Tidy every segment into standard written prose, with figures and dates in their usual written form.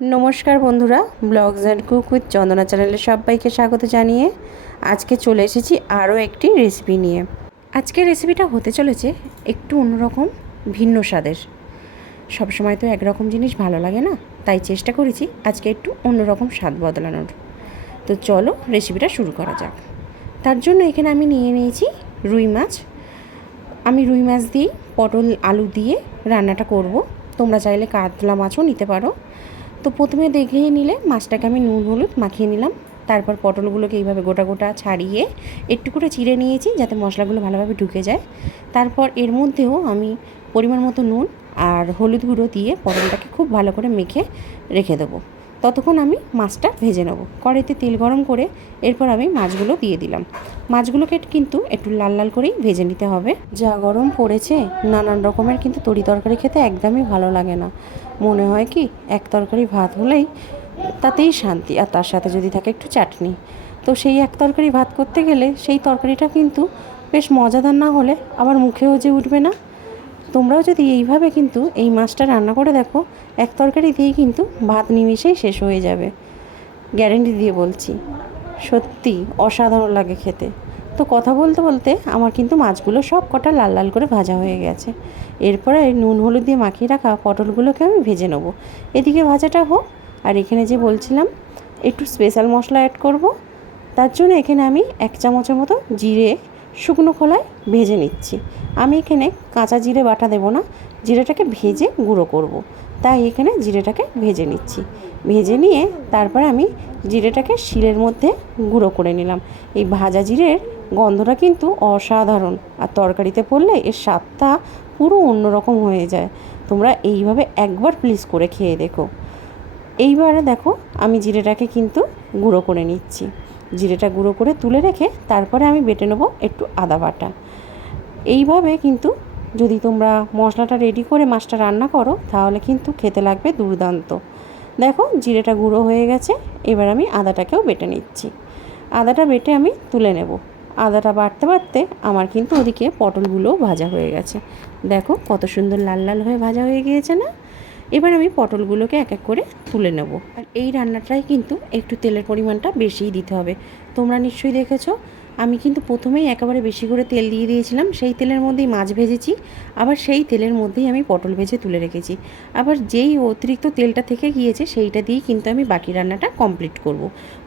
नमस्कार बंधुरा blogs and cook with Chandana चैनले सबाइके स्वागत जानिए आज के चले एसेछि आरो एकटी रेसिपि निये। आजके रेसिपिटा होते चलेছে एकटू अन्यरकम भिन्न स्वादेर। सब समय तो एक रकम जिनिस भालो लागे ना, ताई चेष्टा करेছি आजके एकटू अन्यरकम स्वाद बदलानोर। तो चलो रेसिपिटा शुरू करा जाक। तार जोन्नो एखाने आमि निये निয়েছি रुई माछ। आमि रुई माछ दिए पटल आलू दिए रान्नाटा करब। तोमरा चाइले कातला माछও নিতে পারো। तो प्रथमे देखिए निले माछटाके आमि नुन हलुद माखिए निलाम। तारपर पटलगुलोके এইভাবে গোটা গোটা ছাড়িয়ে একটু করে চিড়ে নিয়েছি যাতে মশলাগুলো ভালোভাবে ঢুকে যায়। তারপর এর মধ্যেও আমি পরিমাণ মতো নুন আর হলুদ গুঁড়ো দিয়ে পটলটাকে খুব ভালো করে মেখে রেখে দেবো। ততক্ষণ আমি মাছটা ভেজে নেব। কড়াইতে তেল গরম করে এরপর আমি মাছগুলো দিয়ে দিলাম। মাছগুলোকে কিন্তু একটু লাল লাল করেই ভেজে নিতে হবে। যা গরম পড়েছে নানান রকমের কিন্তু তরি তরকারি খেতে একদমই ভালো লাগে না। মনে হয় কি এক তরকারি ভাত হলেই তাতেই শান্তি, আর তার সাথে যদি থাকে একটু চাটনি। তো সেই এক তরকারি ভাত করতে গেলে সেই তরকারিটা কিন্তু বেশ মজাদার না হলে আবার মুখেও যে উঠবে না। তোমরাও যদি এইভাবে কিন্তু এই মাছটা রান্না করে দেখো, এক তরকারি দিয়েই কিন্তু ভাত নিমেষেই শেষ হয়ে যাবে, গ্যারেন্টি দিয়ে বলছি। সত্যি অসাধারণ লাগে খেতে। তো কথা বলতে বলতে আমার কিন্তু মাছগুলো সব কটা লাল লাল করে ভাজা হয়ে গেছে। এরপরে নুন হলুদ দিয়ে মাখিয়ে রাখা পটলগুলোকে আমি ভেজে নেব। এদিকে ভাজাটা হোক, আর এখানে যে বলছিলাম একটু স্পেশাল মশলা অ্যাড করব, তার জন্য এখানে আমি 1 চামচের মতো জিরে শুকনো খোলায় ভেজে নিচ্ছি। আমি এখানে কাঁচা জিরে বাটা দেব না, জিরেটাকে ভেজে গুঁড়ো করব, তাই এখানে জিরেটাকে ভেজে নিচ্ছি। ভেজে নিয়ে তারপরে আমি জিরেটাকে শিলের মধ্যে গুঁড়ো করে নিলাম। এই ভাজা জিরের গন্ধটা কিন্তু অসাধারণ, আর তরকারিতে পড়লে এর স্বাদটা পুরো অন্যরকম হয়ে যায়। তোমরা এইভাবে একবার প্লিজ করে খেয়ে দেখো। এইবারে দেখো আমি জিরেটাকে কিন্তু গুঁড়ো করে নিচ্ছি। জিরেটা গুঁড়ো করে তুলে রেখে তারপরে আমি বেটে নেব একটু আদা বাটা। এইভাবে কিন্তু যদি তোমরা মশলাটা রেডি করে মাছটা রান্না করো তাহলে কিন্তু খেতে লাগবে দুর্দান্ত। দেখো জিরেটা গুঁড়ো হয়ে গেছে, এবার আমি আদাটাকেও বেটে নিচ্ছি। আদাটা বেটে আমি তুলে নেব। আদাটা বাটতে বাটতে আমার কিন্তু ওদিকে পটলগুলোও ভাজা হয়ে গেছে। দেখো কত সুন্দর লাল লাল হয়ে ভাজা হয়ে গিয়েছে না। এবার আমি পটলগুলোকে এক এক করে তুলে নেব। আর এই রান্নাটায় কিন্তু একটু তেলের পরিমাণটা বেশিই দিতে হবে। তোমরা নিশ্চয়ই দেখেছো আমি কিন্তু প্রথমেই একেবারে বেশি করে তেল দিয়ে দিয়েছিলাম। সেই তেলের মধ্যেই মাছ ভেজেছি, আবার সেই তেলের মধ্যেই আমি পটল ভেজে তুলে রেখেছি। আবার যেই অতিরিক্ত তেলটা থেকে গিয়েছে সেইটা দিয়েই কিন্তু আমি বাকি রান্নাটা কমপ্লিট করব।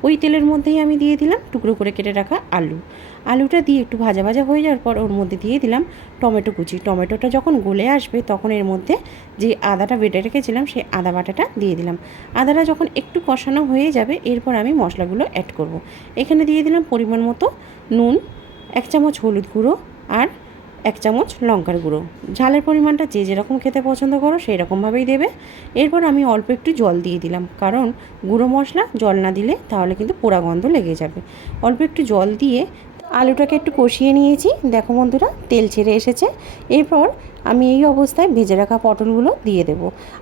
ওই তেলের মধ্যেই আমি দিয়ে দিলাম টুকরো করে কেটে রাখা আলু। আলুটা দিয়ে একটু ভাজা ভাজা হয়ে যাওয়ার পর ওর মধ্যে দিয়ে দিলাম টমেটো কুচি। টমেটোটা যখন গলে আসবে তখন এর মধ্যে যে আদাটা বেটে রেখেছিলাম সেই আদা বাটাটা দিয়ে দিলাম। আদাটা যখন একটু কষানো হয়ে যাবে এরপর আমি মশলাগুলো অ্যাড করব। এখানে দিয়ে দিলাম পরিমাণ মতো নুন, 1 চামচ হলুদ গুঁড়ো আর 1 চামচ লঙ্কার গুঁড়ো। ঝালের পরিমাণটা যে যেরকম খেতে পছন্দ করো সেই রকমভাবেই দেবে। এরপর আমি অল্প একটু জল দিয়ে দিলাম, কারণ গুঁড়ো মশলা জল না দিলে তাহলে কিন্তু পোড়া গন্ধ লেগে যাবে। অল্প একটু জল দিয়ে আলুটাকে একটু কষিয়ে নিয়েছি। দেখো বন্ধুরা তেল ছেড়ে এসেছে। এরপর আমি এই অবস্থায় ভেজে রাখা পটলগুলো দিয়ে দেব।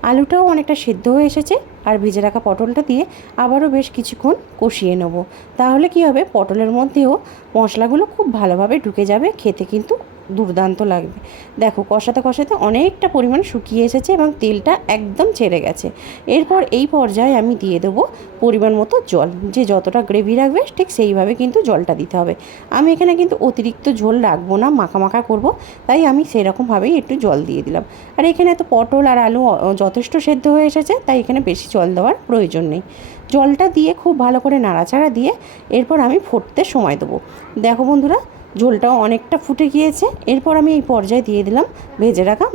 আলুটাও অনেকটা সেদ্ধ হয়ে এসেছে, আর ভেজে রাখা পটলটা দিয়ে আবারও বেশ কিছুক্ষণ কষিয়ে নেব। তাহলে কি হবে, পটলের মধ্যেও মশলাগুলো খুব ভালোভাবে ঢুকে যাবে, খেতে কিন্তু দুর্দান্ত লাগবে। দেখো কষাতে কষাতে অনেকটা পরিমাণ শুকিয়ে এসেছে এবং তেলটা একদম ছেড়ে গেছে। এরপর এই পর্যায়ে আমি দিয়ে দেবো পরিমাণ মতো জল। যে যতটা গ্রেভি রাখবে ঠিক সেইভাবে কিন্তু জলটা দিতে হবে। আমি এখানে কিন্তু অতিরিক্ত ঝোল রাখবো না, মাখা মাখা করব, তাই আমি সেরকমভাবেই একটু জল দিয়ে দিলাম। আর এখানে তো পটল আর আলু যথেষ্ট সেদ্ধ হয়ে এসেছে, তাই এখানে বেশি জল দেওয়ার প্রয়োজন নেই। জলটা দিয়ে খুব ভালো করে নাড়াচাড়া দিয়ে এরপর আমি ফুটতে সময় দেবো। দেখো বন্ধুরা ঝোলটাও অনেকটা ফুটে গিয়েছে। এরপর আমি এই পর্যায়ে দিয়ে দিলাম ভেজে রাখা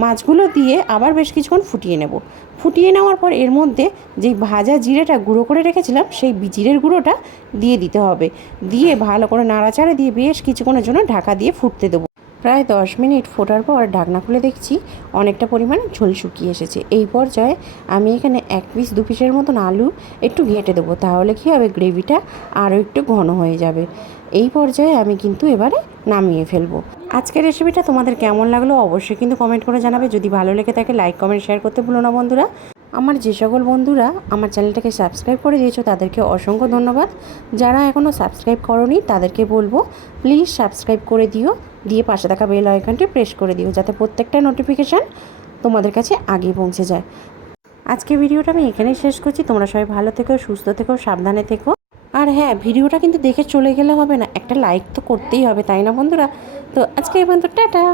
মাছগুলো দিয়ে আবার বেশ কিছুক্ষণ ফুটিয়ে নেব। ফুটিয়ে নেওয়ার পর এর মধ্যে যেই ভাজা জিরেটা গুঁড়ো করে রেখেছিলাম সেই জিরের গুঁড়োটা দিয়ে দিতে হবে। দিয়ে ভালো করে নাড়াচাড়া দিয়ে বেশ কিছুক্ষণের জন্য ঢাকা দিয়ে ফুটতে দেবো। প্রায় 10 মিনিট ফোটার পর ঢাকনা খুলে দেখছি অনেকটা পরিমাণে ঝোল শুকিয়ে এসেছে। এই পর্যায়ে আমি এখানে 1 পিস 2 পিসের মতন আলু একটু ঘেঁটে দেবো, তাহলে কী হবে গ্রেভিটা আরও একটু ঘন হয়ে যাবে। এই পর্যায়ে আমি কিন্তু এবারে নামিয়ে ফেলবো। আজকের রেসিপিটা তোমাদের কেমন লাগলো অবশ্যই কিন্তু কমেন্ট করে জানাবে। যদি ভালো লেগে থাকে লাইক কমেন্ট শেয়ার করতে ভুলো না বন্ধুরা। আমার যে সকল বন্ধুরা আমার চ্যানেলটাকে সাবস্ক্রাইব করে দিয়েছো তাদেরকে অসংখ্য ধন্যবাদ। যারা এখনও সাবস্ক্রাইব করোনি তাদেরকে বলবো প্লিজ সাবস্ক্রাইব করে দিও, দিয়ে পাশে থাকা বেল আইকনটি প্রেস করে দিও, যাতে প্রত্যেকটা নোটিফিকেশান তোমাদের কাছে আগে পৌঁছে যায়। আজকে ভিডিওটা আমি এখানেই শেষ করছি। তোমরা সবাই ভালো থেকো, সুস্থ থেকো, সাবধানে থেকো। আর হ্যাঁ, ভিডিওটা কিন্তু দেখে চলে গেলে হবে না, একটা লাইক তো করতেই হবে, তাই না বন্ধুরা? তো আজকে এই পর্যন্ত, টাটা।